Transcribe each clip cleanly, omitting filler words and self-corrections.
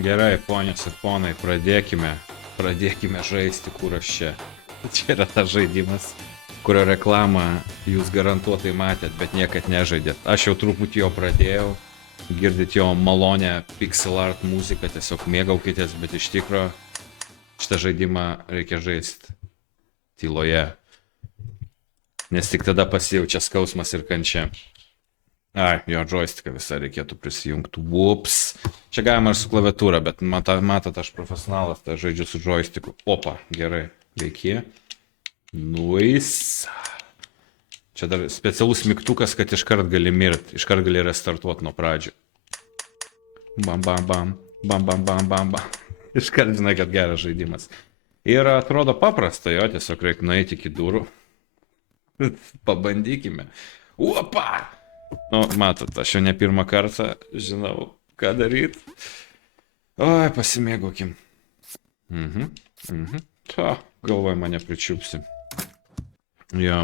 Gerai, ponios ir ponai, pradėkime žaisti, kur aš čia. Čia yra tas žaidimas, kurio reklamą jūs garantuotai matėt, bet niekad nežaidėt. Aš jau truputį jo pradėjau, girdit jo malonę pixel art muziką, tiesiog mėgaukitės, bet iš tikro šitą žaidimą reikia žaisti tyloje, nes tik tada pasijaučia skausmas ir kančia. Ai, jo joysticką visą reikėtų prisijungti. Ups. Čia galima ir su klaviatūra, bet matot, aš profesionalas, tai žaidžiu su joysticku. Opa, gerai, veikie. Nuis. Čia dar specialus mygtukas, kad iškart gali mirti, iškart gali restartuoti nuo pradžių. Bam, bam, bam, bam, bam, bam, bam, bam. Iškart žinai, kad geras žaidimas. Ir atrodo paprasta, jo, tiesiog reikia nueiti iki durų. Pabandykime. Opa! Nu, matot, aš jau ne pirmą kartą žinau, ką daryti. Oi, pasimėgaukim. Ta, galvoj mane pričiupsi. Jo.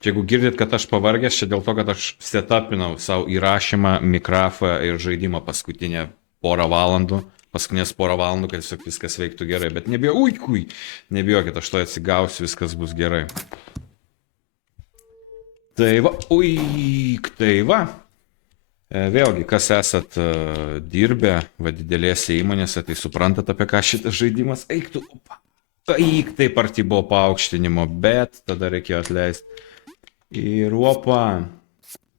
Čia jeigu girdit, kad aš pavargęs, čia dėl to, kad aš setupinau savo įrašymą, mikrofą ir žaidimą paskutinę porą valandų. Paskutinės porą valandų, kad tiesiog viskas veiktų gerai. Bet nebijokit, aš to atsigausiu, viskas bus gerai. Tai va, tai va. Vėlgi, kas esat dirbę didelėse įmonėse, tai suprantat, apie ką šitas žaidimas. Eik tu, opa. Eik, taip arti buvo paaukštinimo, bet tada reikėjo atleisti. Ir opa.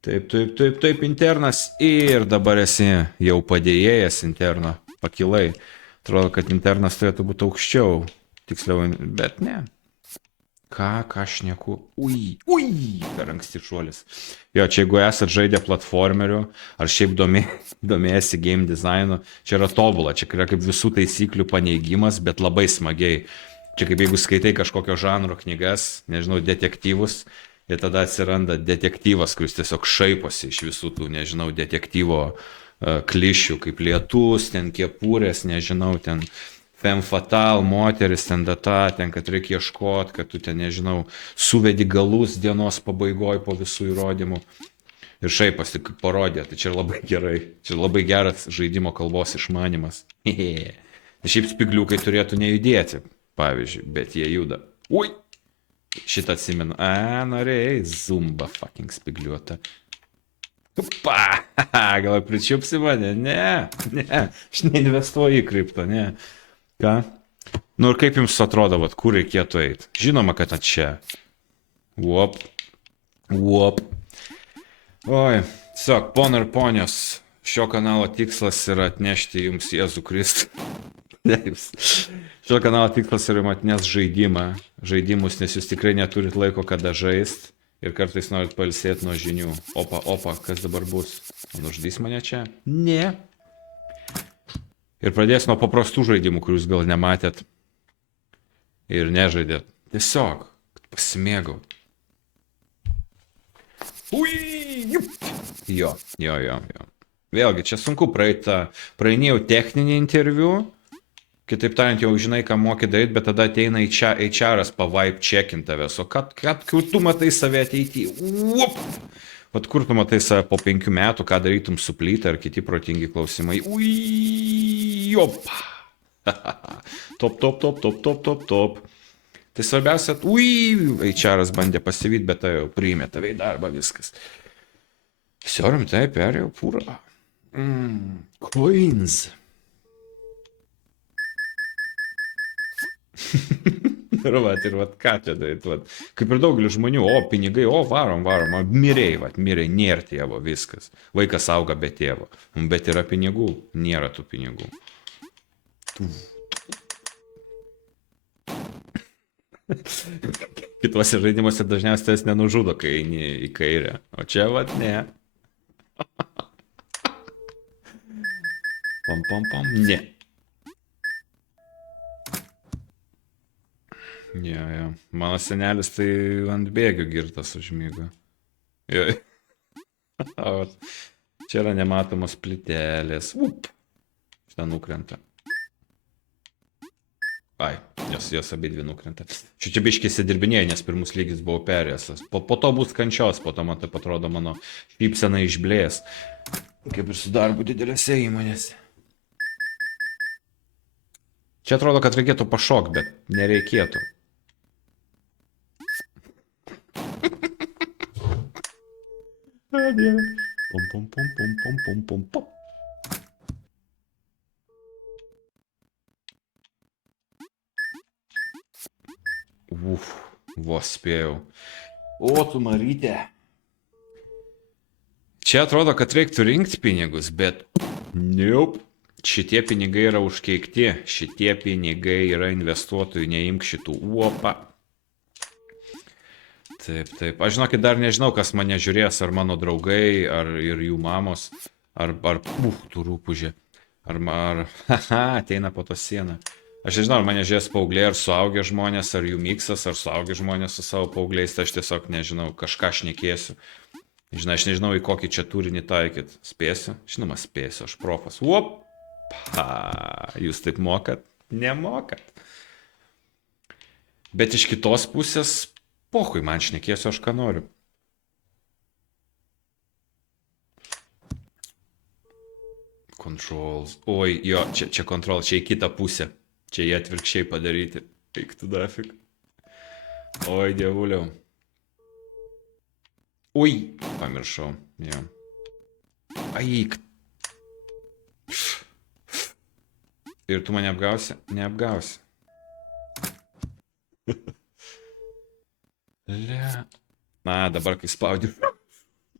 Taip, internas. Ir dabar esi jau padėjėjas interno. Pakilai. Atrodo, kad internas turėtų būti aukščiau. Tiksliau, bet ne. Ką šneku? Per anksti šuolis. Jo, čia jeigu esat žaidę platformerių, ar šiaip domėjasi game designu, čia yra tobula, čia yra kaip visų taisyklių paneigimas, bet labai smagiai. Čia kaip jeigu skaitai kažkokio žanro knygas, nežinau, detektyvus, ir tada atsiranda detektyvas, kuris tiesiog šaiposi iš visų tų, nežinau, detektyvo klišių, kaip lietus, ten kepurės, nežinau, ten femme fatale, moteris, ten data, ten, kad reikia ieškoti, kad tu ten, nežinau, suvedi galus dienos pabaigoje po visų įrodymų. Ir šaipasi, kaip parodė, tai čia labai gerai. Čia labai geras žaidimo kalbos išmanimas. Šiaip spigliukai turėtų nejudėti, pavyzdžiui, bet jie juda. Šitą atsimenu. Norėjai, zumba fucking spigliuota. Upa, gal pričiupsi mane? Ne, aš neinvestuoju į kripto, ne. Ką? Nu ir kaip jums atrodo, kur reikėtų eiti? Žinoma, kad čia. Oi. Tiesiog, ponai ir ponios, šio kanalo tikslas yra atnešti jums Jėzų Kristų. Šio kanalo tikslas yra atnešti žaidimus, nes jūs tikrai neturit laiko, kada žaist. Ir kartais norit pailsėti nuo žinių. Opa, kas dabar bus? Nužudys mane čia? Ne. Ir pradės nuo paprastų žaidimų, kuriuos gal nematėt ir nežaidėt. Tiesiog, pasimėgaut. Jo. Vėlgi, čia sunku praeinėjau techninį interviu, kitaip tariant, jau žinai, ką moki daryti, bet tada ateina HR-as pavaip check-in tavęs. O kur tu matai save ateityje? Vat kur tu matai save po 5 metų, ką darytum su plyta ar kiti protingi klausimai. Top. Tai svarbiausia, HR-as bandė pasivyti, bet tai jau priėmė tave į darbą, viskas. Все, rimtai, perėjau, pūra. Coins. Ir ką čia daryti, kaip ir daugelis žmonių, pinigai, varom, mirei, nėra tėvo, viskas. Vaikas auga be tėvo, bet yra pinigų, nėra tų pinigų. Kituose žaidimuose dažniausiai tas nenužudo, kai eini į kairę, o čia ne. Ne. Jo. Mano senelis tai ant bėgių girtas užmygo. Jo. Čia yra nematomos plytelės. Šitą nukrenta. Jos abidvi nukrenta. Čia biškiai įsidirbinėjai, nes pirmus lygis buvau perėjęs. Po to bus kančios, po to man taip atrodo mano šypsena išblės. Kaip ir su darbu didelėse įmonėse. Čia atrodo, kad reikėtų pašok, bet nereikėtų. A, Dieve. Pum, pum, pum, pum, pum, pum, pum, pum. Vos spėjau. O, tu Marytė. Čia atrodo, kad reiktų rinkti pinigus, bet... Nope. Šitie pinigai yra užkeikti. Šitie pinigai yra investuotojų. Neimk šitų. Opa. Taip, taip. Aš žinokit, dar nežinau, kas mane žiūrės. Ar mano draugai, ar ir jų mamos. Ar tu rūpužė. Haha, ateina po to sieną. Aš nežinau, ar mane žiūrės paaugliai, ar suaugę žmonės, ar jų miksas, ar suaugę žmonės su savo paaugliais. Tai aš tiesiog nežinau, kažką šnekėsiu. Žinai, aš nežinau, į kokį čia turinį taikyt. Spėsiu? Žinoma, spėsiu, aš profas. Opa, jūs taip mokat? Nemokat. Bet iš kitos pusės, pohui, man šnekėsiu, aš ką noriu. Controls. Oi, jo, čia control, čia į kitą pusę. Čia jie atvirkščiai padaryti. Eik tu dafik. Oi, dievuliau. Ui, pamiršau. Jo. Aik. Ir tu mane apgausi? Neapgausi. Na, dabar kai spaudi.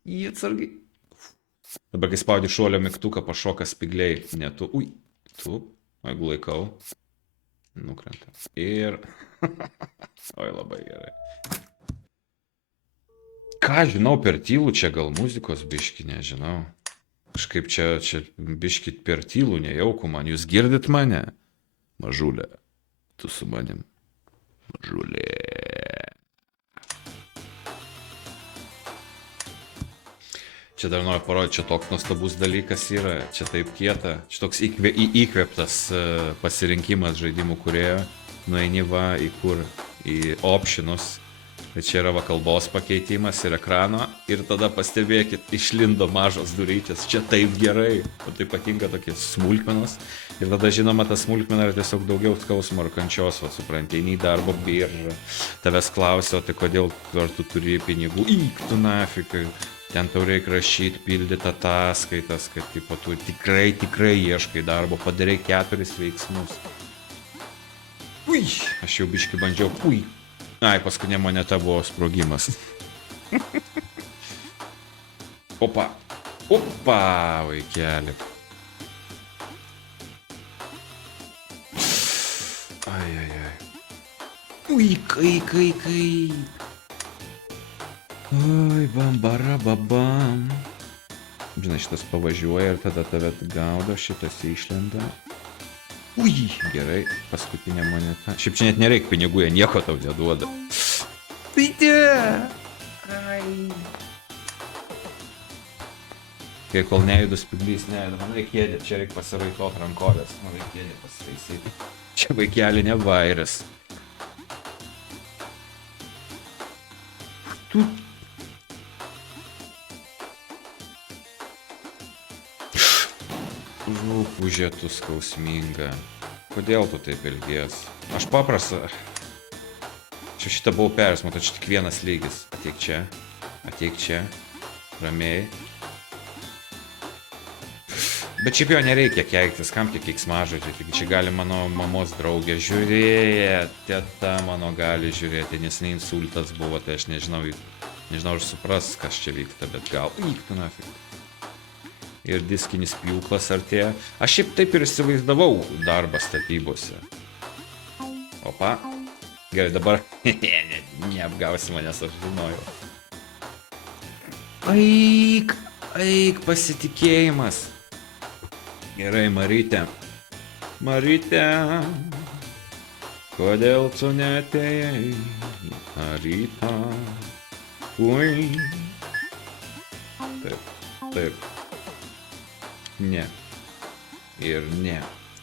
Jį atsargiai. Dabar kai spaudi šuolio mygtuką, pašoka spigliai. Ne tu. Ui, tu. Jeigu laikau. Nukrenta. Ir... Oi, labai gerai. Ką žinau, per tylų čia gal muzikos biški, nežinau. Kažkaip čia biški per tylų nejaukų man. Jūs girdit mane? Mažulė. Tu su manim. Mažulė. Čia dar noriu parodyti, čia toks nuostabus dalykas yra. Čia taip kieta. Čia toks įkvėptas pasirinkimas žaidimų kūrėjo. Nueini va į kur? Į optionus. Tai čia yra va kalbos pakeitimas ir ekrano. Ir tada pastebėkit, išlindo mažos durytės. Čia taip gerai. O tai patinka tokie smulkmenos. Ir tada žinoma, ta smulkmena yra tiesiog daugiau skausmo ar kančios. Va supranti, eini į darbo biržą. Tavęs klausia, tai kodėl ar tu turi pinigų? Eik tu nafikai. Ten tau reikia rašyti, pildyti ataskaitas, kad tipo, tu tikrai ieškai darbo, padarai 4 veiksmus. Ui, aš jau biški bandžiau. Ui. Ai, paskutinė moneta buvo sprogimas. Opa. Opa, vaikeli. Ai. Ui, kai. Oi, bambara babam. Žinai, šitas pavažiuoja ir tada tave gaudo, šitas išlenda. Ui, gerai, paskutinė moneta. Šiaip čia net nereik pinigų, jie nieko tau neduoda. Tai ai. Kai kol nejudu spiglys, nejudu, man reikia kėdė, čia reikia pasiraitot rankovės, man reikia kėdė pasitaisyti. Čia vaikelį ne vairas. Tu... Rūpužė tu skausminga. Kodėl tu taip elgies? Aš paprasta. Čia šitą buvau perės, matau, čia tik vienas lygis. Ateik čia. Ramiai. Bet šiaip jo nereikia keiktis, kam tie keiksmažodžiai. Čia gali mano mamos draugė žiūrėti. Teta mano gali žiūrėti, nes neinsultas buvo, tai aš nežinau, ar supras, kas čia vyksta, bet gal vyktų nafik. Ir diskinis pjūklas artėja. Aš šiaip taip ir įsivaizdavau darbą statybose. Opa. Gerai, dabar neapgausi manęs, aš žinojau. Eik, pasitikėjimas. Gerai, Marytė. Marytė, kodėl tu neatėjai į tą rytą? Ui. Taip. Ne. Ir ne.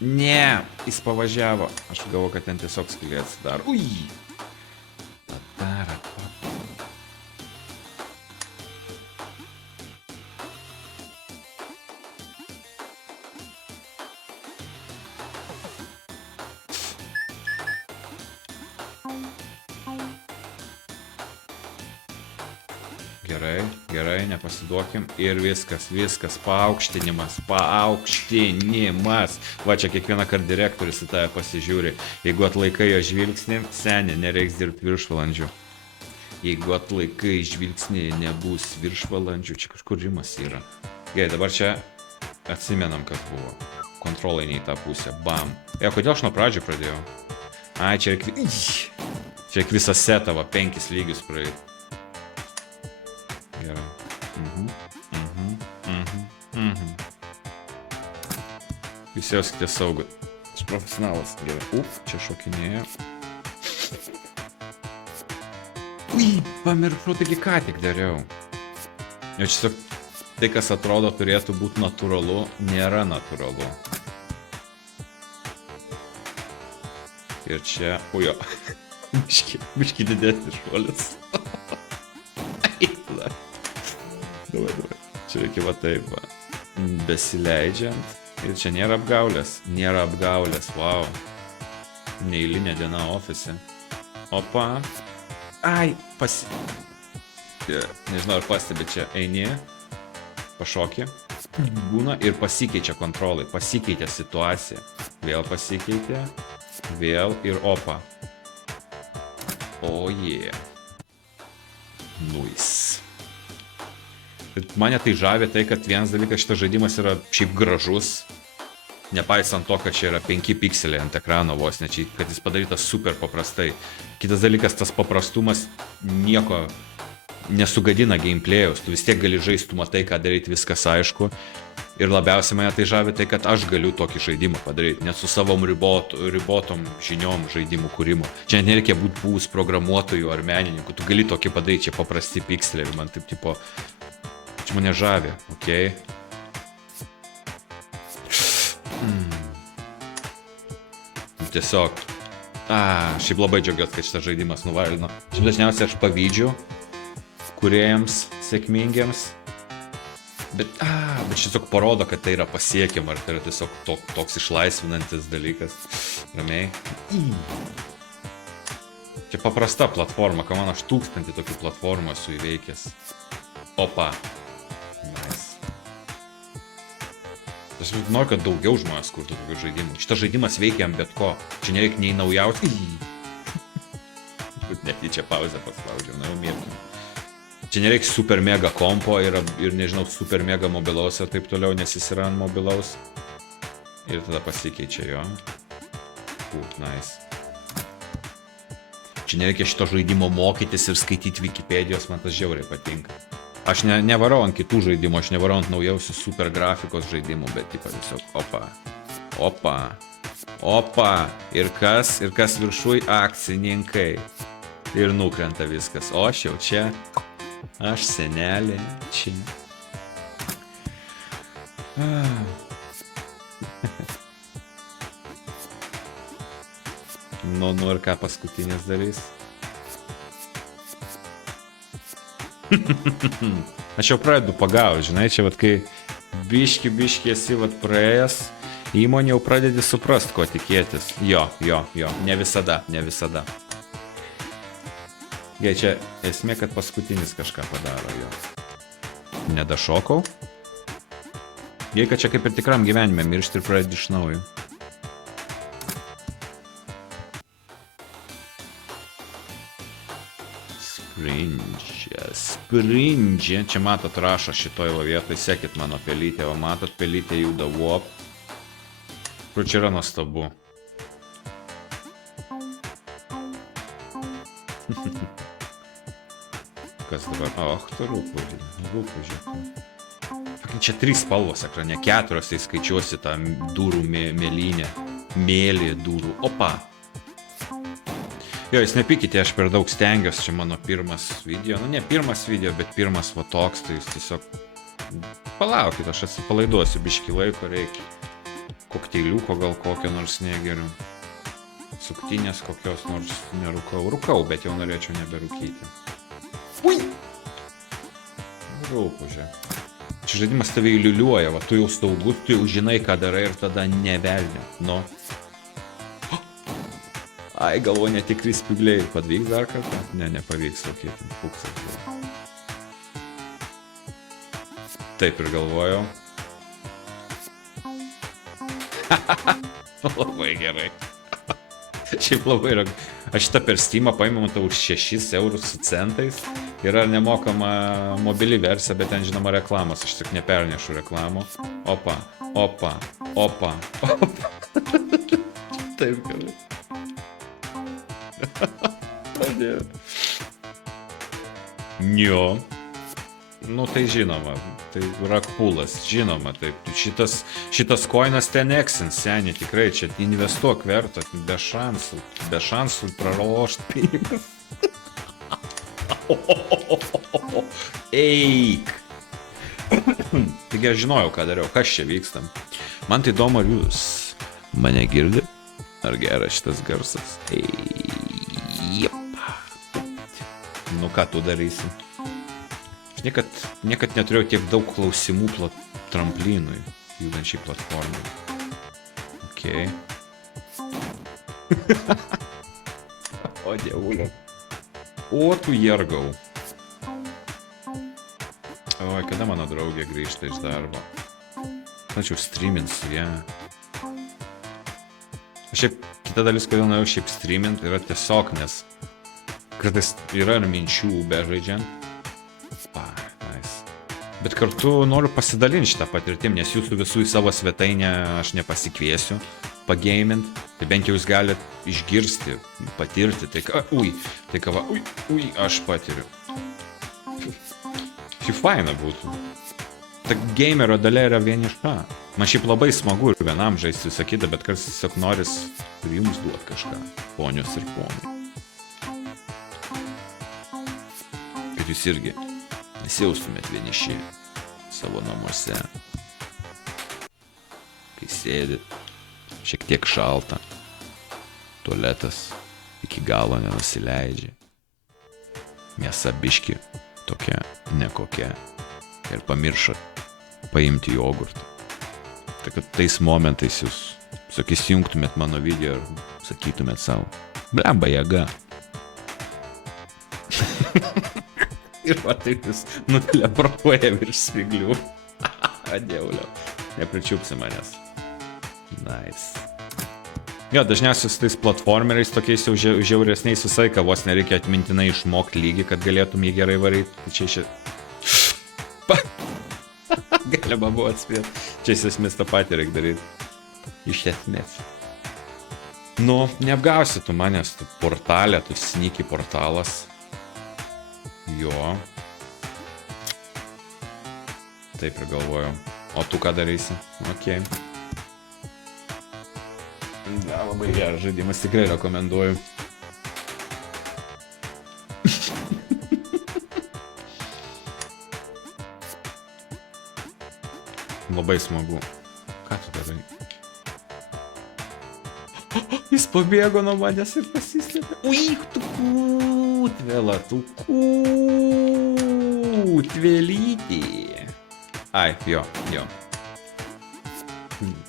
Ne! Jis pavažiavo. Aš galvoju, kad ten tiesiog skylė atsidaro. Ui! Gerai, gerai, nepasiduokim. Ir viskas, paaukštinimas. Va čia kiekvieną kartą direktorius į tave pasižiūri. Jeigu atlaikai jo žvilgsnį, seni, nereiks dirbti viršvalandžių. Jeigu atlaikai žvilgsnį, nebus viršvalandžių. Čia kažkur rimas yra. Gerai, dabar čia atsimenam, kas buvo. Kontrolai ne į tą pusę. Bam. Kodėl aš nuo pradžių pradėjau? Ai, čia reik visą setą, 5 lygius praeit. Gerai. Jūs jauskite saugą. Aš profesionalas. Gerai. Čia šokinėja. Pamiršau, taigi ką tik dariau. Jau čia tai, kas atrodo turėtų būti natūralu, nėra natūralu. Ir čia... Ujo. Biški didesnis šuolis. Davai. Čia reikia va taip va. Besileidžiant. Ir čia nėra apgaulės. Wow. Neeilinė diena ofise. Opa. Ai, nežinau, ar pastebi, čia eini, pašokį, būna ir pasikeičia kontrolai, pasikeitė situacija. Vėl pasikeitė, vėl ir opa. Oje. Nice. Mane tai žavi tai, kad vienas dalykas, šitas žaidimas yra šiaip gražus, nepaisant to, kad čia yra 5 pikseliai ant ekrano vos, ne čia, kad jis padarytas super paprastai. Kitas dalykas, tas paprastumas nieko nesugadina gameplayaus, tu vis tiek gali žaisti, tu matai, ką daryti, viskas aišku. Ir labiausiai mane tai žavi tai, kad aš galiu tokį žaidimą padaryti, net su savom ribotom žiniom žaidimų kūrimo. Čia nereikia būti buvus programuotojų ar menininkų, tu gali tokį padaryti, čia paprasti pikseliai, man taip tipo... Čia mane žavi, okei. Tiesiog. Šiaip labai džiaugiuosi, kad šitas žaidimas nuvalino. Šiaip dažniausiai aš pavydžiu kūrėjams sėkmingiams. Bet tiesiog parodo, kad tai yra pasiekiama, ar tai yra tiesiog toks išlaisvinantis dalykas. Ramiai. Čia paprasta platforma, ką man aš 1000 tokių platformų esu įveikęs. Opa. Nice. Aš noriu, kad daugiau žmonės kurtų tokių žaidimų. Šitas žaidimas veikia ant bet ko. Čia nereikia nei naujausių. Netyčia pauzę paspaudžiau, na jau mėgau. Čia nereikia super mega kompo ir nežinau, super mega mobilaus ir taip toliau, nes jis yra ant mobilaus. Ir tada pasikeičia jo. Nice. Čia nereikia šito žaidimo mokytis ir skaityti Wikipedijos, man tas žiauriai patinka. Aš nevarau ant kitų žaidimų, aš nevarau ant naujausių super grafikos žaidimų, bet tipo tiesiog opa. Ir kas viršui akcininkai. Ir nukrenta viskas. O aš jau čia. Aš senelė čia. Nu ir ką paskutinės darys? Aš jau pradedu pagauti, žinai, čia vat kai biški esi vat praėjęs, įmonė jau pradedi suprast, ko tikėtis. Jo, ne visada. Gerai, čia esmė, kad paskutinis kažką padaro, jo. Nedašokau. Gerai, kad čia kaip ir tikram gyvenime miršti ir pradedi iš naujo. Sprindžia. Čia matot rašo šitoj vietoj, sekit mano pelytę, o matot pelytę juda wop. Kur čia yra nuostabu. Kas dabar? Tai rūpūdžiu. Čia 3 spalvos ekrane, 4 tai skaičiuosi tą durų mėlynę. Mėlį durų. Opa. Jo, jūs nepykite, aš per daug stengiuosi, čia mano pirmas video, nu ne pirmas video, bet pirmas va toks, tai jūs tiesiog palaukit, aš atsipalaiduosiu, biškį laiko reikia. Kokteiliuko gal kokio nors negeriu, suktinės kokios nors rūkau, bet jau norėčiau neberūkyti. Ui! Rūpužė. Čia žaidimas tave įliuliuoja, va tu jau staugus, tu jau žinai, ką darai ir tada nevelnė, nu. Ai, galvoju, netikri spygliai. Pavyks dar kartą? Ne, nepavyks, okei, fuksas. Taip ir galvojau. Labai gerai. Šiaip labai yra. Aš šitą per Steamą paėmiau už 6 eurus su centais. Yra nemokama mobili versija, bet ten žinoma reklamos. Aš tik nepernešu reklamų. Opa, opa, opa, opa. Taip gerai. Padėjau. Nio. Nu tai žinoma, tai rakpulas, žinoma, taip, šitas koinas ten eksins, seniai, tikrai, čia investuok verta, be šansų pralošt pinigus. Eik. Taigi aš žinojau, ką dariau, kas čia vyksta. Man tai įdomu, ar jūs mane girdi, ar geras šitas garsas. Jep. Nu ką tu darysi? Niekad neturėjau tiek daug klausimų tramplynui, judančiai platformai. Okei. O dievulio. O tu jergau. Oi, kada mano draugė grįžta iš darbo? Tačiau streamint su ją. Šiaip kita dalis, kodėl norėjau šiaip streamint, yra tiesiog, nes kartais yra ir minčių bežaidžiant. Bet kartu noriu pasidalinti šitą patirtim, nes jūsų visų į savo svetainę aš nepasikviesiu pageimint, tai bent jau jūs galite išgirsti, patirti, tai ką, tai ką, aš patiriu. Šiaip faina būtų. Ta gamerio dalia yra vieniša. Man šiaip labai smagu ir vienam žaisti visą kitą, bet kartais tiesiog noris ir jums duot kažką, ponios ir ponai. Kad jūs irgi nesijaustumėt vieniši savo namuose, kai sėdit, šiek tiek šalta, tualetas iki galo nenusileidžia, mėsa biški tokia nekokia ir pamiršot paimti jogurtą. Tai kad tais momentais jūs įsijungtumėt mano video ir sakytumėt savo, blemba jėga. Ir va taip jis nutelepropuoja virš sviglių. Dievulio. Nepričiupsi manęs. Nice. Jo, dažniausiai su tais platformeriais tokiais jau žiauresniais visai, ką vos nereikia atmintinai išmokti lygį, kad galėtum jį gerai varyti. Tai čia galima buvo atspėti. Čia iš esmės tą patį reikia daryti. Iš esmės. Nu, neapgausi tu manęs, tu portalė, tu sneaky portalas. Jo. Taip ir galvojau. O tu ką darysi? Okei. Ja, labai geras žaidimas, tikrai rekomenduoju. Labai smagu. Ką tu darai? Jis pabėgo nuo manęs ir pasislėpė. Tu kūtvėla, tu kūtvėlytė. Ai, jo.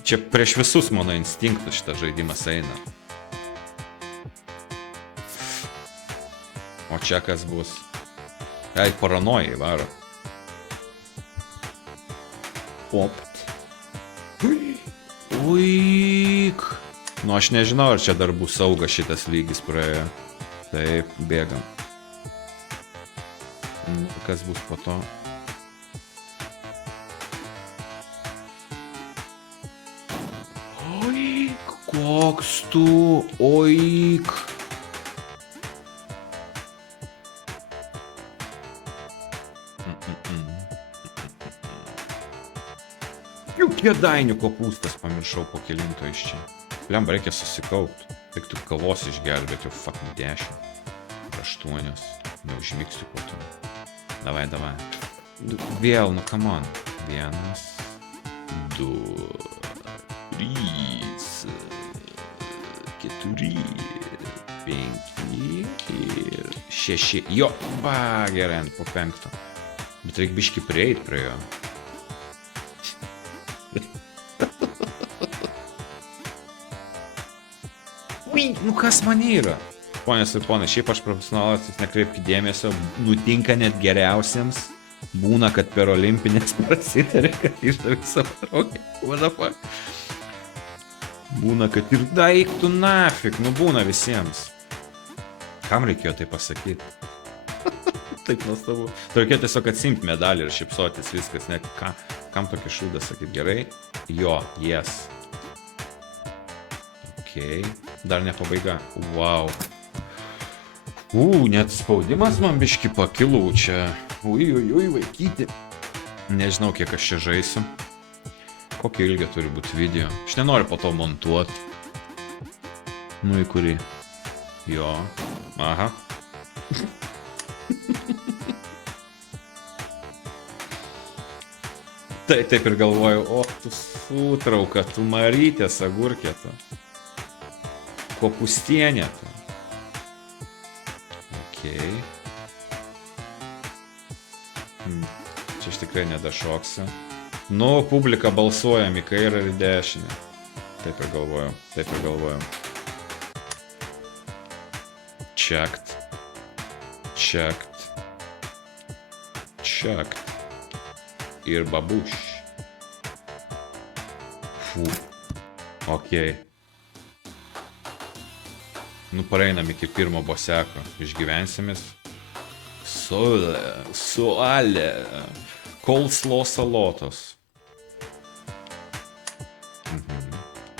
Čia prieš visus mano instinktus šitas žaidimas eina. O čia kas bus? Ai, paranojai varo. Opt. Uik. Nu, aš nežinau, ar čia dar bus saugas šitas lygis praėjo. Taip, bėgam. Kas bus po to? Oik, koks tu, oik. Juk kėdainių kopūstas pamiršau po kelinto iš čia. Blemba, reikia susikaupti. Tik tu kavos išgelbėti, jau fucking 10. 8. Neužmigsiu po to. Davai. Vėl, nu come on. 1, 2, 3, 4, 5 ir 6. Jo, gerai, po 5. Bet reikia biškį prieit prie jo. Nu kas man yra? Ponės ir ponai, šiaip aš profesionalas, jūs nekreipkite dėmesio, nutinka net geriausiems. Būna, kad per olimpinės prasitari, kad išdavė savo draugę. What the fuck? Būna, kad ir daiktų nafik, nu būna visiems. Kam reikėjo tai pasakyti? Taip nuostabu. Tai reikėjo tiesiog atsimti medalį ir šipsotis viskas, ne kam tokį šūdą sakyti, gerai? Jo, yes. Ok, dar ne pabaiga. Wow. Net spaudimas man biški pakilų čia. Ui, vaikyti. Nežinau, kiek aš čia žaisiu. Kokio ilgio turi būti video. Aš nenoriu po to montuoti. Nu į kurį. Jo. Aha. Taip ir galvoju, o tu sutrauka, tu marytės agurkė tu. Kopustienė tu. Okei. Čia aš tikrai nedašoksiu. Nu, publika balsuojam į kairę ir į dešinę. Taip ir galvojau. Checked. Ir babuš. Fū. Okei. Nu, pareinam iki pirmo boseko. Išgyvensimės. Sualė. Coleslaw salotos.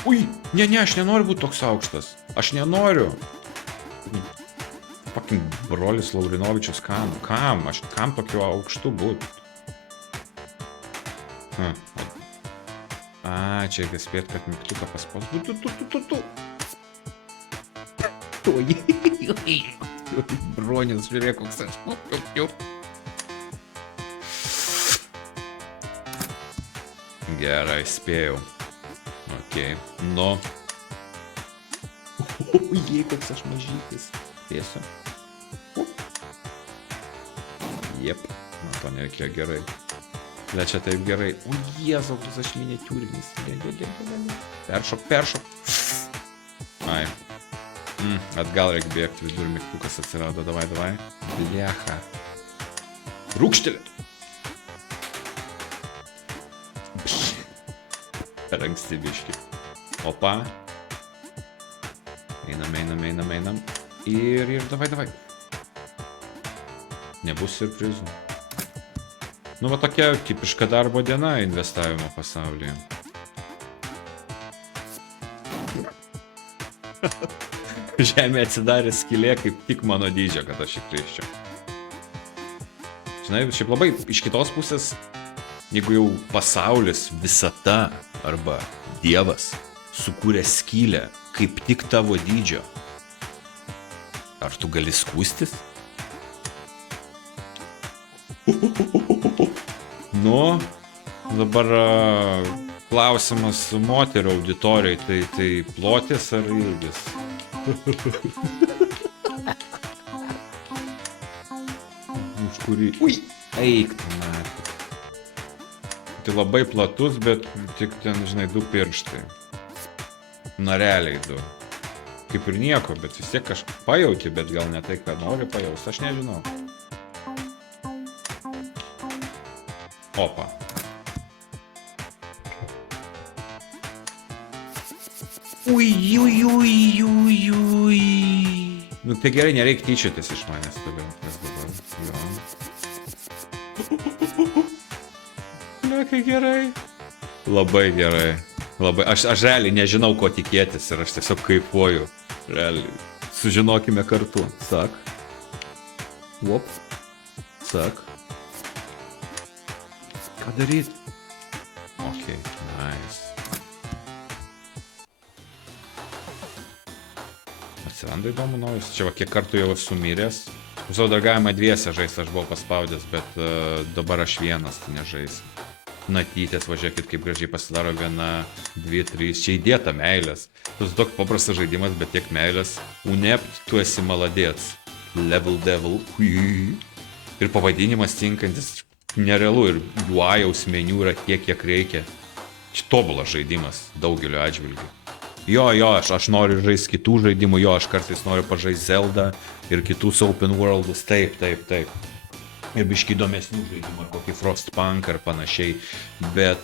Ui, ne, aš nenoriu būti toks aukštas. Aš nenoriu. Fucking brolis Laurinovičius, kam? Kam tokiu aukštu būt? Čia reikia spėti, kad mygtuką paspaus. Bronis, žiūrėk, koks aš. Gerai, spėjau. Okei, nu. Jei, koks aš mažytis. Spėsiu. Jep, man to nereikėjo gerai. Bet čia taip gerai. O Jėzau, koks aš miniatiūrinis. Peršok. Ai. Atgal reikia bėgti, vidur mygtukas atsirado. Davai. Blecha. Rūkštelė. Per anksti biški. Opa. Einam. Ir davai. Nebus surprizų. Nu, va tokia tipiška darbo diena investavimo pasaulyje. Žemė atsidarė skylė kaip tik mano dydžio, kad aš įkrisčiau. Žinai, šiaip labai iš kitos pusės, jeigu jau pasaulis, visata arba Dievas sukūrė skylę kaip tik tavo dydžio, ar tu gali skūstis? Nu, dabar klausimas moterų auditorijai, tai plotis ar ilgis? Už kurį? Ui, eik, natik. Tai labai platus, bet tik ten, žinai, 2 pirštai. Na, realiai 2. Kaip ir nieko, bet vis tiek kažkaip pajauti, bet gal ne tai, ką nori pajausti, aš nežinau. Opa. Ui. Nu, tai gerai, nereikia tyčiotis iš manęs toliau. Kas dabar? Jo. Kai gerai. Labai gerai. Aš realiai nežinau, ko tikėtis ir aš tiesiog kaifuoju. Realiai. Sužinokime kartu. Sak. Wop. Sak. Ką daryt? Ok, nice. Atsiranda įdomu naujas. Čia va, kiek kartų jau esu miręs. Visau dar galima dviese žaisti, aš buvau paspaudęs, bet dabar aš vienas, tai nežaisiu. Natytės, važiuokit, kaip gražiai pasidaro 1, 2, 3. Čia įdėta meilės. Tas toks paprastas žaidimas, bet tiek meilės. Unept, tu esi maladėts. Level devil. Ir pavadinimas tinkantis. Nerealu ir UI-aus meniu yra tiek, kiek reikia. Čia tobulas žaidimas daugeliu atžvilgių. Jo, aš noriu žaisti kitų žaidimų, aš kartais noriu pažaisti Zelda ir kitus open worldus. Taip. ir biški įdomesnių žaidimų, ar kokį Frostpunk ar panašiai, bet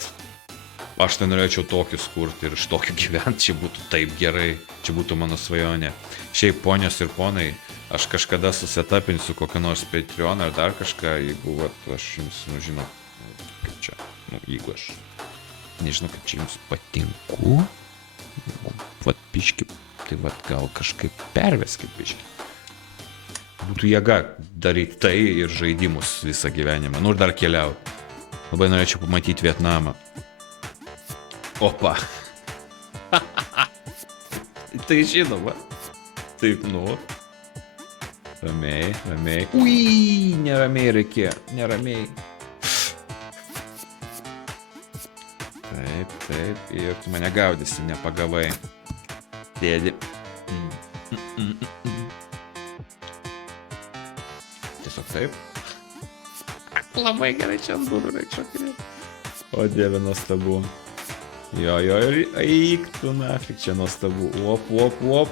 aš tai norėčiau tokius kurti ir iš tokių gyventi, čia būtų taip gerai, čia būtų mano svajonė. Šiaip ponios ir ponai, aš kažkada susetapinsiu kokią nors Patreon ar dar kažką, jeigu aš jums, žinau, kaip čia, jeigu aš nežinau, kaip čia jums patinku, piški, tai gal kažkaip perveskit piški. Būtų jėga daryti tai ir žaidimus visą gyvenimą, ir dar keliauti. Labai norėčiau pamatyti Vietnamą. Opa. Tai žinoma. Taip, Ramiai. Ui, neramiai reikėjo, neramiai. Taip, ir tu mane gaudysi, nepagavai. Dėdi. Tiesiog taip. Labai gerai čia durų reikšio turėti. O dieve, nuostabu. Jo, ir eik tu nafik, čia nuostabu. Op.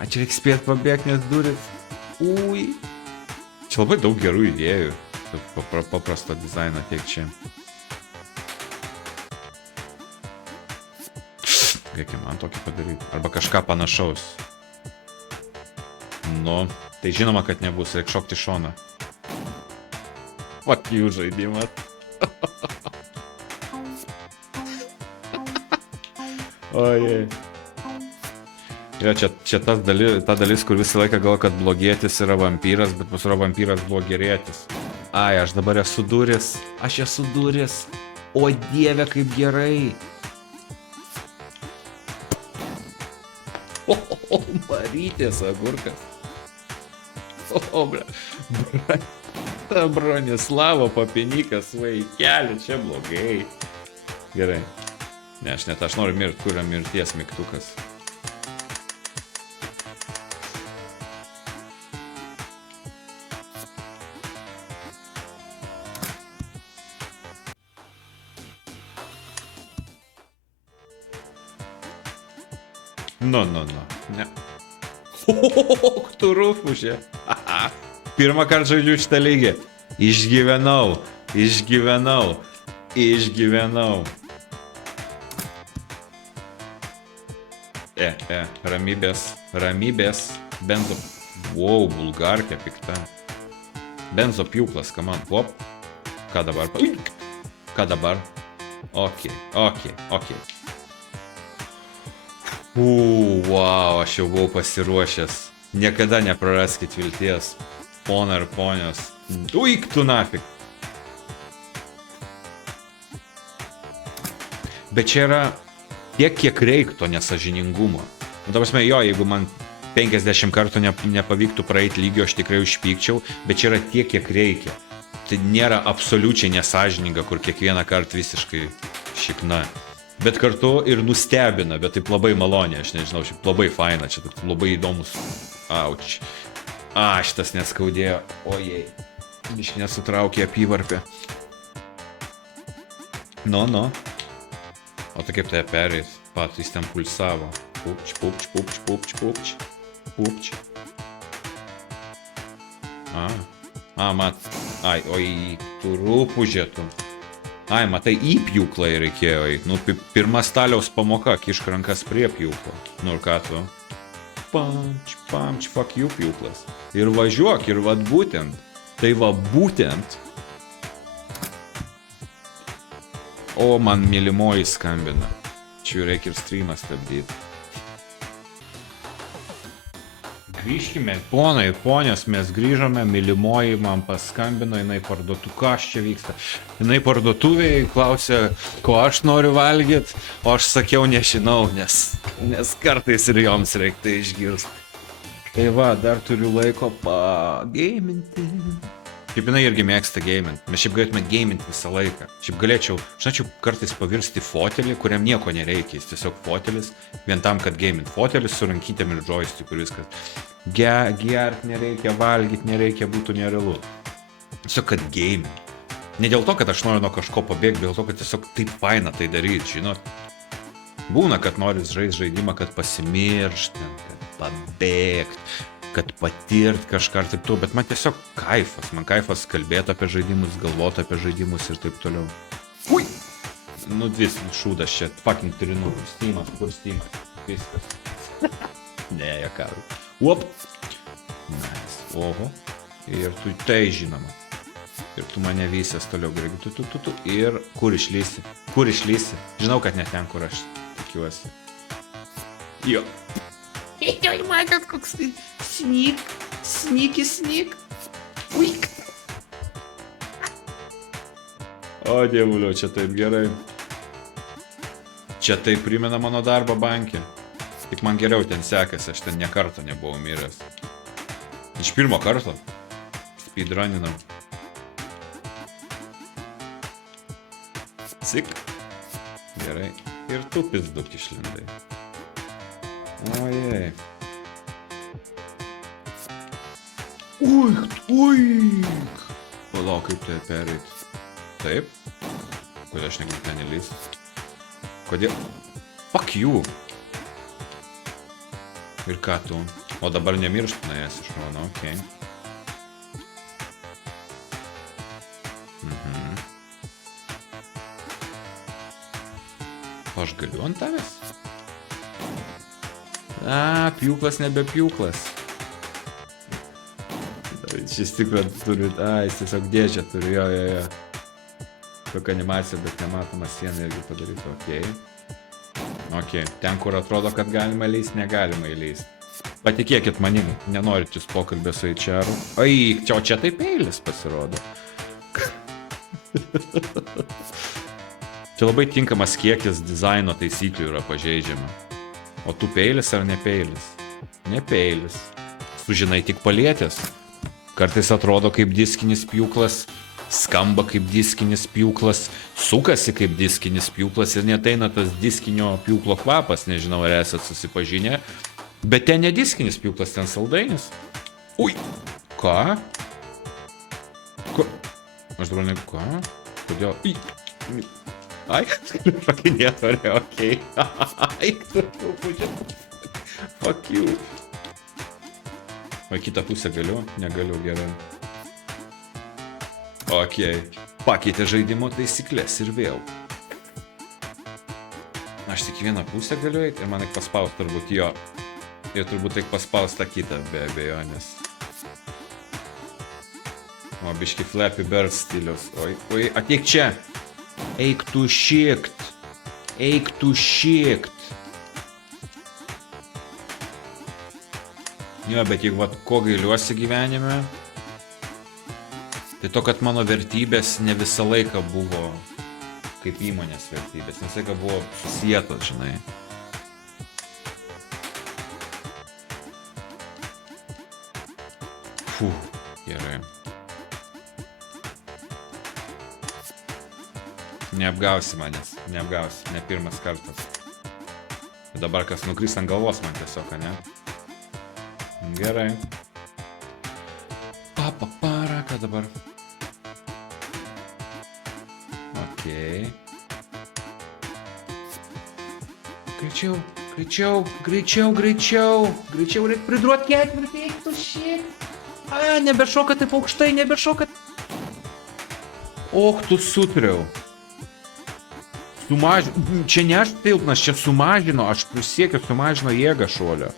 A čia reikia spėti pabėgti, nes duris. Ui. Čia labai daug gerų idėjų. Paprasto dizaino tiek čia. Reikia man tokį padaryti. Arba kažką panašaus. Tai žinoma, kad nebus. Reikia šokti šoną. Fuck you žaidimas. Ojei. Jo, čia ta dalis, kur visą laiką gal, kad blogietis yra vampyras, bet pasirodo vampyras buvo gerėtis. Ai, aš dabar esu duris. O dieve, kaip gerai. Marytės agurkas. Bronislavo papinikas, vaikeli, čia blogai. Gerai. Ne, aš noriu mirti, kur yra mirties mygtukas. Ne. Tu rūfušė. Pirmą kartą žaidžiu šitą lygį. Išgyvenau. Ramybės. Benzo. Wow, bulgarkė pikta. Benzo pjūklas, kaman. Hop. Ką dabar? Ok. Wow, aš jau buvau pasiruošęs. Niekada nepraraskit vilties. Pona ir ponios. Uik tu nafik. Bet čia yra tiek, kiek reiktų nesąžiningumo. Ta prasme, jeigu man 50 kartų nepavyktų praeiti lygio, aš tikrai užpykčiau, bet čia yra tiek, kiek reikia. Tai nėra absoliučiai nesąžininga, kur kiekvieną kartą visiškai šikna. Bet kartu ir nustebina, bet taip labai maloniai, aš nežinau, šiaip labai faina, čia labai įdomus. Auč. Šitas neskaudėjo. Ojei. Iš nesutraukė apyvarpę. O tai kaip tai perėjus? Jis ten pulsavo. Pupč. Mat. Tu rūpužė tu. Matai, į pjūklą reikėjo eiti. Pirma staliaus pamoka, kišk rankas prie pjūklo. Ir ką tu? Pamč, fuck you pjūklas. Ir važiuok, ir būtent. Tai būtent. O, man mylimoji skambina. Čia reikia ir streamą stabdyti. Grįžkime, ponai ir ponios, mes grįžome, mylimoji man paskambino, jinai parduotuvėje, kas čia vyksta. Jinai parduotuvėje klausė, ko aš noriu valgyti, o aš sakiau, nežinau, nes kartais ir joms reikia tai išgirsti. Tai dar turiu laiko pageiminti. Šiaip jinai irgi mėgsta geiminti. Mes šiaip galėtume geiminti visą laiką. Šiaip galėčiau, žinau, kartais pavirsti fotelį, kuriam nieko nereikia. Jis tiesiog fotelis, vien tam, kad geiminti. Fotelis su rankytėm ir joystick, viskas. Gert nereikia, valgyti nereikia, būtų nerealu. Tiesiog, kad geiminti. Ne dėl to, kad aš noriu nuo kažko pabėgti, dėl to, kad tiesiog taip faina tai daryti, žinot. Būna, kad nori žaisti žaidimą, kad pasimiršti, kad pabėgt, kad patirt kažką ir taip toliau, bet man tiesiog kaifas. Man kaifas kalbėti apie žaidimus, galvoti apie žaidimus ir taip toliau. Ui! Nu, vis šūdas čia, fucking trinu, Steamas, kur Steamas, viskas. Ne, jokau. Op! Nice, oho. Ir tu tai žinoma. Ir tu mane visas toliau gregi, tu. Ir kur išlysi? Kur išlysi? Žinau, kad ne ten, kur aš tikiuosi. Jo. Joj, matot, koks tai sneak. Uik. O, dievuliau, čia taip gerai. Čia taip primena mano darbą banke. Tik man geriau ten sekasi, aš ten nekarto nebuvau miręs. Iš pirmo karto. Speedruninam. Sik. Gerai. Ir tu pizduk išlindai. Ojei. Uik. Palauk, kaip tai pereit. Taip. Kodėl aš negaliu ten įlyst? Kodėl? Fuck you. Ir ką tu? O dabar nemiršt, nuėjęs iš mano, okei. O aš galiu ant tavęs? Pjūklas nebe pjūklas. Šis tikrai turi, jis tiesiog dėžę turi, jo. Tokia animacija, bet nematoma siena irgi padaryta, okei. Okei, ten, kur atrodo, kad galima įleist, negalima įleist. Patikėkit manim, nenorit jūs pokalbę su HR-u. Ai, čia tai peilis pasirodo. Čia labai tinkamas kiekis dizaino taisyklių yra pažeidžiama. O tu peilis ar ne peilis? Ne peilis. Sužinai tik palietęs. Kartais atrodo kaip diskinis pjūklas, skamba kaip diskinis pjūklas, sukasi kaip diskinis pjūklas ir neteina tas diskinio pjūklo kvapas, nežinau, ar esat susipažinę. Bet ten ne diskinis pjūklas, ten saldainis. Ui, ką? Aš dabar ne... Ką? Kodėl? Ai, šakinėt norėjau, okei. Ai, truputį. Fuck you. O kitą pusę galiu? Negaliu, gerai. Okei. Pakeitė žaidimo taisyklės ir vėl. Aš tik vieną pusę galiu eiti ir man reikia paspaust turbūt jo. Ir turbūt reikia paspaust tą kitą, be abejonės. O, biški Flappy Bird stilius. Oi, ateik čia. Eik tu šiekt. Jo, bet jeigu vat ko gailiuosi gyvenime, tai to, kad mano vertybės ne visą laiką buvo kaip įmonės vertybės, ne visą laiką buvo susietos, žinai. Gerai. Neapgausi manęs, neapgausi, ne pirmas kartas. Dabar kas nukris ant galvos man tiesiog, ne? Gerai. Papapara, ką dabar? Okei. Greičiau, reikia pridruot ketvirtį, eik tu šiek. Nebešokat taip aukštai, nebešokat. Och, tu sutriau. Čia ne aš silpnas, čia sumažino, aš prisiekiu, sumažino jėgą šuolio.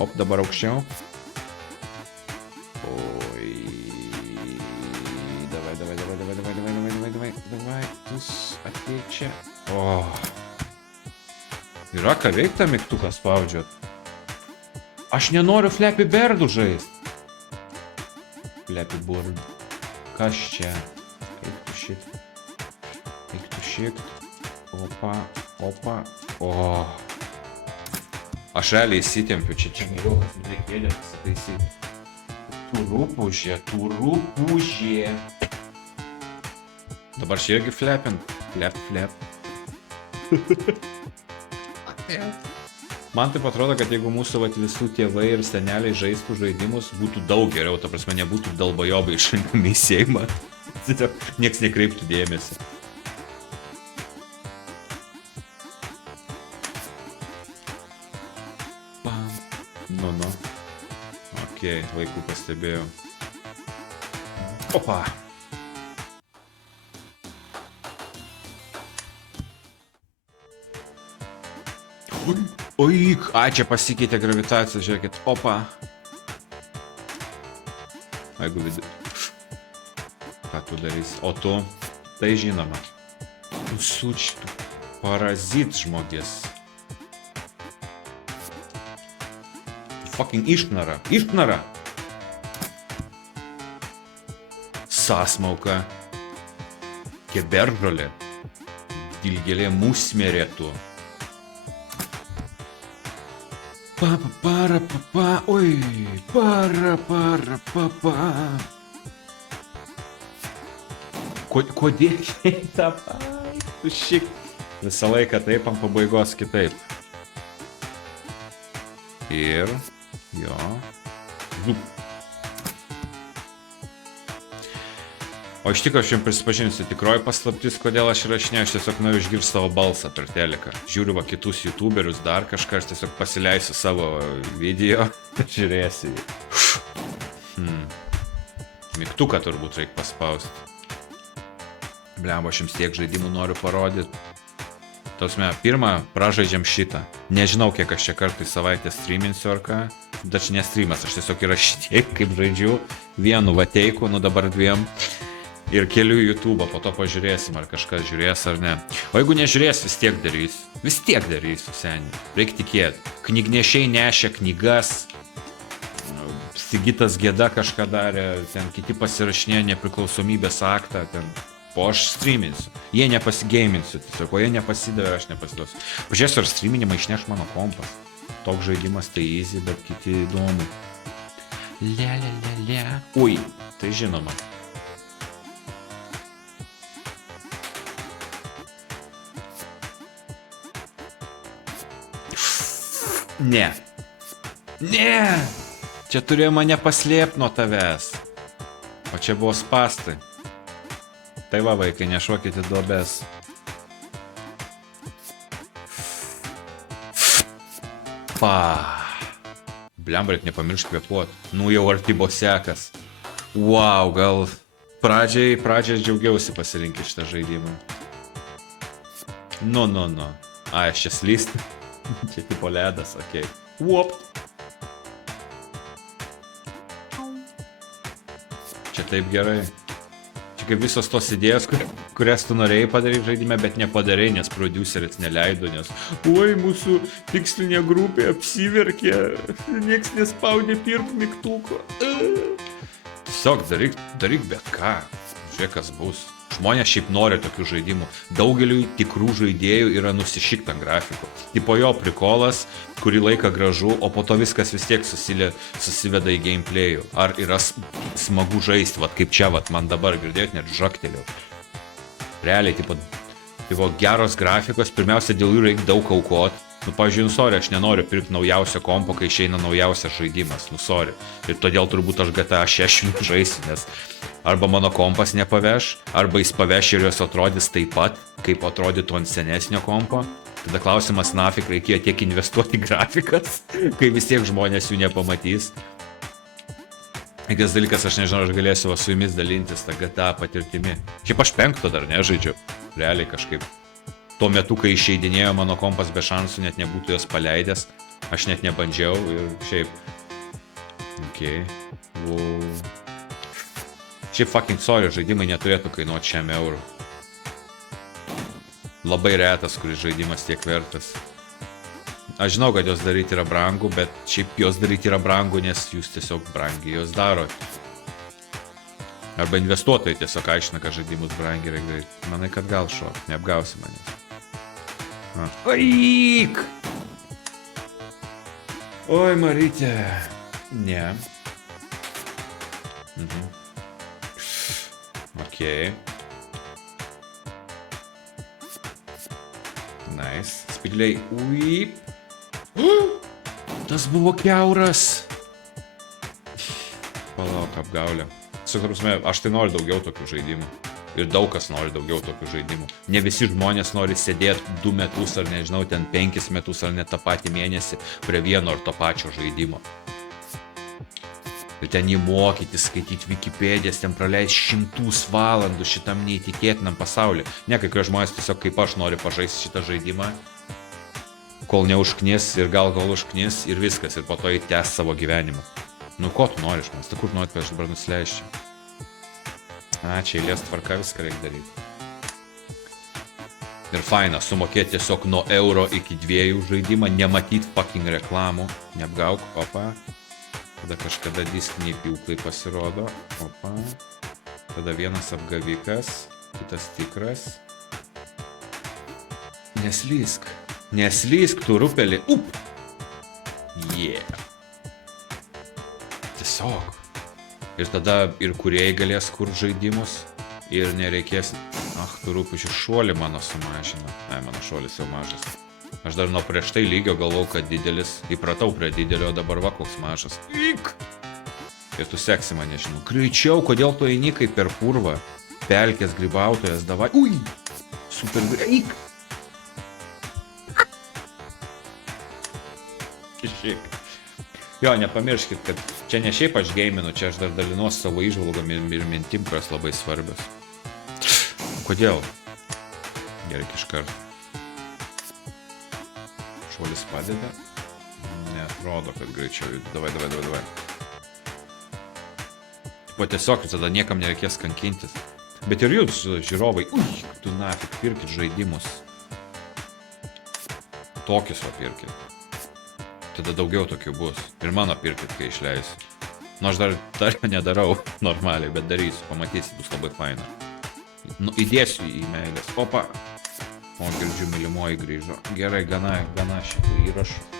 Op, dabar aukščiau. Oi. Davai, tu ateik čia. O. Yra ką veikti tą mygtuką spaudžiat. Aš nenoriu Flappy Birdų žaist. Flappy Bird. Kas čia? Eik tu šit. Opa. O. Aš realiai įsitempiu, čia geriau, kad nereikėdė pasitaisyti. Turupūžė. Dabar čia irgi flappint. Flap. Man taip atrodo, kad jeigu mūsų visų tėvai ir seneliai žaistų žaidimus, būtų daug geriau, ta prasme, nebūtų dalbajobai išrinkami į Seimą. Nieks nekreiptų dėmesį. okei, laikų pastebėjau. Opa. Oi, čia pasikeitė gravitacija, žiūrėkit, opa. Jeigu vidų... Ką tu darys? O tu? Tai žinoma. Tu sučitų. Parazit žmogės. Fucking išnara. Išnara! Sąsmauka. Keberžolė. Dilgėlė musmerė tu. Oi, Kodėl tą šik? Visą laiką taip, ant pabaigos kitaip. Ir... Jo... Zup. O iš tikrųjų aš jums prisipažinsiu, tikroji paslaptis, kodėl aš įrašinėjau, aš tiesiog noriu išgirsti savo balsą per teleką. Žiūriu va kitus youtuberius, dar kažką, aš tiesiog pasileisiu savo video, žiūrėsiu. Mygtuką turbūt reikia paspausti. Bliam, aš jums tiek žaidimų noriu parodyti. Tausme, pirmą pražaidžiam šitą. Nežinau, kiek aš čia kartą į savaitę streaminsiu ar ką. Bet čia nestreamas, aš tiesiog įrašinėjau, kaip žaidžiu. Vienu vateiku, nu dabar dviem. Ir keliu YouTube, po to pažiūrėsim, ar kažkas žiūrės ar ne. O jeigu nežiūrės, vis tiek darys. Vis tiek darys, seniai. Reikia tikėti. Knygnešiai nešė knygas. Sigitas Geda kažką darė. Ten kiti pasirašinėjo nepriklausomybės aktą. Ten. O aš streaminsiu. Jie nepasigeiminsiu. Tiesiog, o jie nepasidavė, aš nepasidosiu. Pažiūrėsiu, ar streaminimą išneš mano kompas. Toks žaidimas tai easy, bet kiti įdomu. Ui, tai žinoma. Ne. Ne. Čia turėjo mane paslėpti nuo tavęs. O čia buvo spastai. Tai va, vaikai, nešuokite duobės. Bliam, reik nepamiršti kvepuot. Nu jau arti bosekas. Wow, gal pradžiai džiaugiausi pasirinkti šitą žaidimą. Nu. Aš čia slyst. Čia tipo ledas, okei. Uop. Čia taip gerai. Čia kaip visos tos idėjos, kurias tu norėjai padaryti žaidime, bet nepadarei, nes prodiuseris neleido, nes oi, mūsų tikslinė grupė apsiverkė, nieks nespaudė pirmą mygtuko. Tiesiog daryk bet ką, žiūrėk kas bus. Žmonės šiaip nori tokių žaidimų. Daugeliui tikrų žaidėjų yra nusišikt ant grafiko. Tipo jo prikolas, kurį laiką gražu, o po to viskas vis tiek susiveda į gameplayų. Ar yra smagu žaisti, vat kaip čia, vat man dabar girdėt, net žakteliu. Realiai, tipo geros grafikos, pirmiausia, dėl jų reikia daug aukot. Nu, pavyzdžiui, sorry, aš nenoriu pirkti naujausio kompo, kai išeina naujausias žaidimas, sorry. Ir todėl turbūt aš GTA 6 žaisiu, nes arba mano kompas nepaveš, arba jis paveš ir jos atrodys taip pat, kaip atrodytų ant senesnio kompo. Tada klausimas, nafik reikėjo tiek investuoti grafikas, kai vis tiek žmonės jų nepamatys. Kitas dalykas, aš nežinau, aš galėsiu su jumis dalintis tą GTA patirtimi. Šiaip aš 5 dar nežaidžiu, realiai kažkaip. Tuo metu, kai išeidinėjo mano kompas be šansų, net nebūtų jos paleidęs. Aš net nebandžiau ir šiaip... Okei. Šiaip fucking sorry, žaidimai neturėtų kainuoti 100 eurų. Labai retas, kuris žaidimas tiek vertas. Aš žinau, kad jos daryti yra brangu, bet šiaip jos daryti yra brangu, nes jūs tiesiog brangiai jos darot. Arba investuotojai tiesiog aiškina, kad žaidimus brangiai reikia daryti. Manai, kad gal šok, neapgausi manęs. Aik! Oi, Marytė. Ne. Okei. Nice. Spygliai. Ui. Tas buvo kiauras. Palauk, apgaulė. Aš tai noriu daugiau tokių žaidimų. Ir daug kas nori daugiau tokių žaidimų. Ne visi žmonės nori sėdėti 2 metus ar nežinau, ten 5 metus ar net tą patį mėnesį prie vieno ar to pačio žaidimo. Ir ten jį mokytis, skaityti Wikipedijas, ten praleis 100 valandų šitam neįtikėtinam pasauliu. Ne, kai kurie žmonės tiesiog kaip aš nori pažaisti šitą žaidimą, kol neužknis ir gal užknis ir viskas, ir po to įtęs savo gyvenimą. Nu, ko tu nori iš manęs, tai kur nori, kad aš dabar nusileiščiau? Čia eilės tvarka, viską reikia daryti. Ir faina, sumokėti tiesiog nuo euro iki 2 žaidimą, nematyti fucking reklamų, neapgauk, opa. Tada kažkada diskiniai pjūklai pasirodo, opa. Tada vienas apgavikas, kitas tikras. Neslysk, neslysk, tu rupelį, Yeah. Tiesiog. Ir tada ir kūrėjai galės kurt žaidimus, ir nereikės... tu rūpiši šuolį mano sumažino. Mano šuolis jau mažas. Aš dar nuo prieš tai lygio galvau, kad didelis. Įpratau prie didelio, dabar va koks mažas. Ir tu seksi mane, žinau. Greičiau, kodėl tu eini kaip per purvą? Pelkės grybautojas, davai. Super greik. Jo, nepamirškit, kad čia ne šiaip aš geiminu, čia aš dar dalinuosi savo įžvalgom ir mintim, kurios labai svarbios. Kodėl? Gerai, iškart. Šuolis padeda? Neatrodo, kad greičiau. Davai. Po tiesiog tada niekam nereikės kankintis. Bet ir jūs, žiūrovai, tu nafik, pirkit žaidimus. Tokius va pirkit. Tada daugiau tokių bus. Ir mano pirkit, kai išleisiu. Nu, aš dar nedarau normaliai, bet darysiu, pamatysit, bus labai faina. Nu, įdėsiu į meilės. Opa. O, girdžiu, mylimoji grįžo. Gerai, gana šitų įrašų.